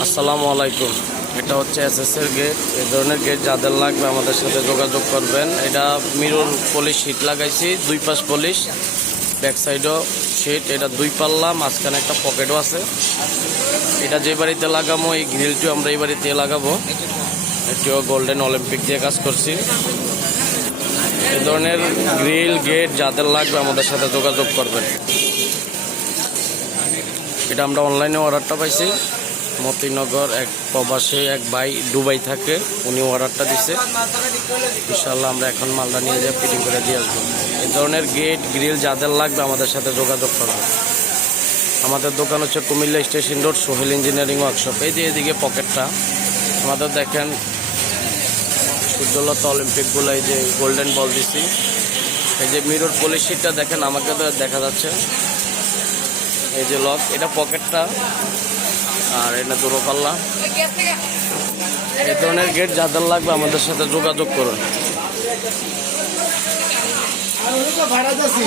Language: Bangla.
আসসালামু আলাইকুম। এটা হচ্ছে এস এর গেট এই ধরনের গেট যাদের লাগবে আমাদের সাথে যোগাযোগ করবেন। এটা মিরর পলিশ শিট লাগাইছি, দুই পাশ পলিশ ব্যাক সাইডও শিট এটা দুই পাল্লা, মাঝখানে একটা পকেটও আছে। এটা যে বাড়িতে লাগাবো এই গ্রিলটিও আমরা এই বাড়িতে লাগাবো। এটিও গোল্ডেন অলিম্পিক দিয়ে কাজ করছি। এ ধরনের গ্রিল গেট যাদের লাগবে আমাদের সাথে যোগাযোগ করবেন। এটা আমরা অনলাইনে অর্ডারটা পাইছি। মতিনগর এক প্রবাসে, এক ভাই দুবাই থাকে। উনি অর্ডারটা দিছে। ইনশাল্লাহ আমরা এখন মালদা নিয়ে যাই, ফিটিং করে দিয়ে আসব। এই ধরনের গেট গ্রিল যাদের লাগবে আমাদের সাথে যোগাযোগ করবে। আমাদের দোকান হচ্ছে Comilla station road, Sohel engineering workshop. এই যে এদিকে পকেটটা, আমাদের দেখেন সূর্যলতা অলিম্পিকগুলো, এই যে গোল্ডেন বল দিছি। এই যে মিরর পলিশিটটা দেখেন, আমাকে তো দেখা যাচ্ছে। এই যে লক এটা পকেটটা। আর এটা দুটো পাল্লা এই ধরনের গেট যাদের লাগবে আমাদের সাথে যোগাযোগ করুন।